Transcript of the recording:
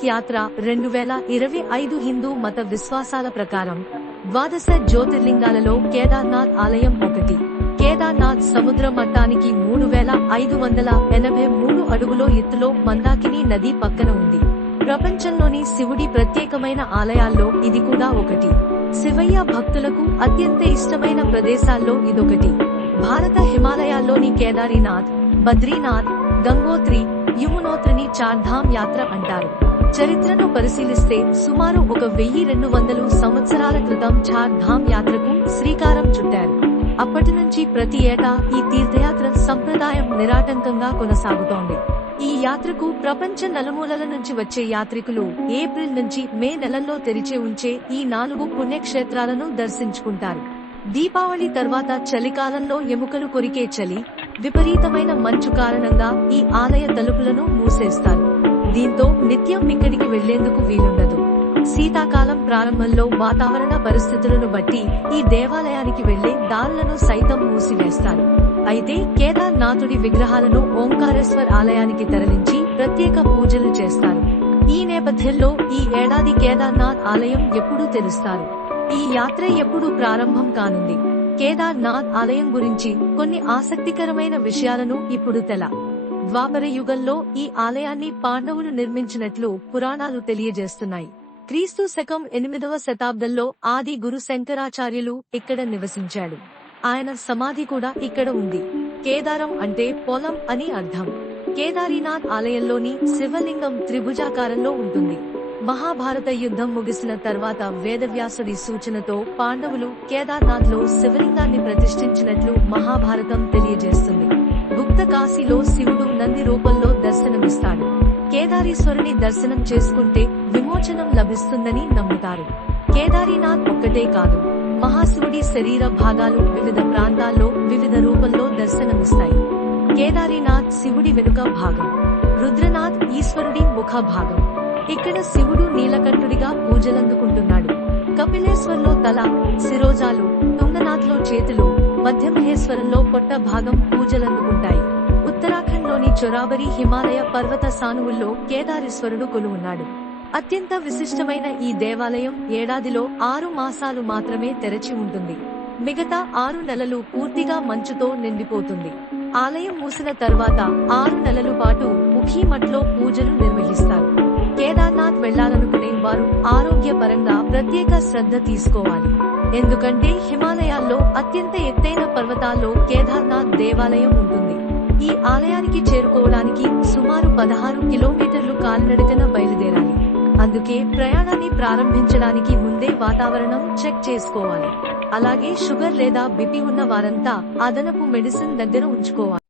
కేదార్నాథ్ యాత్ర 2025 హిందూ మత విశ్వాసాల ప్రకారం ద్వాదశ జ్యోతిర్లింగాలలో కేదార్నాథ్ ఆలయం ఒకటి. కేదార్నాథ్ సముద్ర మట్టానికి 3583 అడుగులో ఎత్తులో మందాకిని నది పక్కన ఉంది. ప్రపంచంలోని శివుడి ప్రత్యేకమైన ఆలయాల్లో ఇది కూడా ఒకటి. శివయ్య భక్తులకు అత్యంత ఇష్టమైన ప్రదేశాల్లో ఇదొకటి. భారత హిమాలయాల్లోని కేదారీనాథ్, బద్రీనాథ్, గంగోత్రి, యమునోత్రిని చార్ధామ్ యాత్ర అంటారు. చరిత్రను పరిశీలిస్తే సుమారు 1200 సంవత్సరాల క్రితం చార్ధామ్ యాత్రకు శ్రీకారం చుట్టారు. అప్పటి నుంచి ప్రతి ఏటా ఈ తీర్థయాత్ర సంప్రదాయం నిరాటంకంగా కొనసాగుతోంది. ఈ యాత్రకు ప్రపంచ నలుమూలల నుంచి వచ్చే యాత్రికులు ఏప్రిల్ నుంచి మే నెలల్లో తెరిచి ఉంచే ఈ 4 పుణ్యక్షేత్రాలను దర్శించుకుంటారు. దీపావళి తర్వాత చలికాలంలో ఎముకలు కొరికే చలి, విపరీతమైన మంచు కారణంగా ఈ ఆలయ తలుపులను మూసేస్తారు. దీంతో నిత్యం ఇక్కడికి వెళ్లేందుకు వీలుండదు. శీతాకాలం ప్రారంభంలో వాతావరణ పరిస్థితులను బట్టి ఈ దేవాలయానికి వెళ్లే దారులను సైతం మూసివేస్తారు. అయితే కేదార్నాథుడి విగ్రహాలను ఓంకారేశ్వర్ ఆలయానికి తరలించి ప్రత్యేక పూజలు చేస్తారు. ఈ నేపథ్యంలో ఈ ఏడాది కేదార్నాథ్ ఆలయం ఎప్పుడు తెరుస్తారు? ఈ యాత్ర ఎప్పుడు ప్రారంభం కానుంది? కేదార్నాథ్ ఆలయం గురించి కొన్ని ఆసక్తికరమైన విషయాలను ఇప్పుడు ద్వాపర యుగంలో ఈ ఆలయాన్ని పాండవులు నిర్మించినట్లు పురాణాలు తెలియజేస్తున్నాయి. క్రీస్తు శకం 8వ శతాబ్దంలో ఆది గురు శంకరాచార్యులు ఇక్కడ నివసించాడు. ఆయన సమాధి కూడా ఇక్కడ ఉంది. కేదారం అంటే పొలం అని అర్థం. కేదారీనాథ్ ఆలయంలోని శివలింగం త్రిభుజాకారంలో ఉంటుంది. మహాభారత యుద్ధం ముగిసిన తర్వాత వేదవ్యాసుడి సూచనతో పాండవులు కేదార్నాథ్ లో శివలింగాన్ని ప్రతిష్ఠించినట్లు మహాభారతం తెలియజేస్తుంది. గుప్త కాశీలో శివుడు నంది రూపంలో దర్శనమిస్తాడు. కేదారీశ్వరుని దర్శనం చేసుకుంటే విమోచనం లభిస్తుందని నమ్ముతారు. కేదారీనాథ్ ఒక్కటే కాదు, మహాశివుడి శరీర భాగాలు వివిధ ప్రాంతాల్లో వివిధ రూపంలో దర్శనమిస్తాయి. కేదారీనాథ్ శివుడి వెనుక భాగం, రుద్రనాథ్ ఈశ్వరుడి ముఖ భాగం. ఇక్కడ శివుడు నీలకంఠుడిగా పూజలందుకుంటున్నాడు. కపిలేశ్వర్లో తల, శిరోజాలు, తుంగనాథ్లో చేతులు, మధ్యమహేశ్వరంలో పొట్ట భాగం పూజలందుకుంటాయి. ఉత్తరాఖండ్లోని చొరాబరి హిమాలయ పర్వత సానువుల్లో కేదారేశ్వరుడు కొలువున్నాడు. అత్యంత విశిష్టమైన ఈ దేవాలయం ఏడాదిలో 6 మాసాలు మాత్రమే తెరచి ఉంటుంది. మిగతా 6 నెలలు పూర్తిగా మంచుతో నిండిపోతుంది. ఆలయం మూసిన తర్వాత 6 నెలల పాటు ముఖీమఠ్లో పూజలు నిర్వహిస్తారు. కేదార్నాథ్ వెళ్లాలనుకునే వారు ఆరోగ్యపరంగా ప్రత్యేక శ్రద్ధ తీసుకోవాలి. ఎందుకంటే హిమాలయాల్లో అత్యంత ఎత్తైన పర్వతాల్లో కేదార్నాథ్ దేవాలయం ఉంటుంది. ఈ ఆలయానికి చేరుకోవడానికి సుమారు 16 కిలోమీటర్లు కాలినడకన బయలుదేరాలి. అందుకే ప్రయాణాన్ని ప్రారంభించడానికి ముందే వాతావరణం చెక్ చేసుకోవాలి. అలాగే షుగర్ లేదా బీపీ ఉన్న వారంతా అదనపు మెడిసిన్ దగ్గర ఉంచుకోవాలి.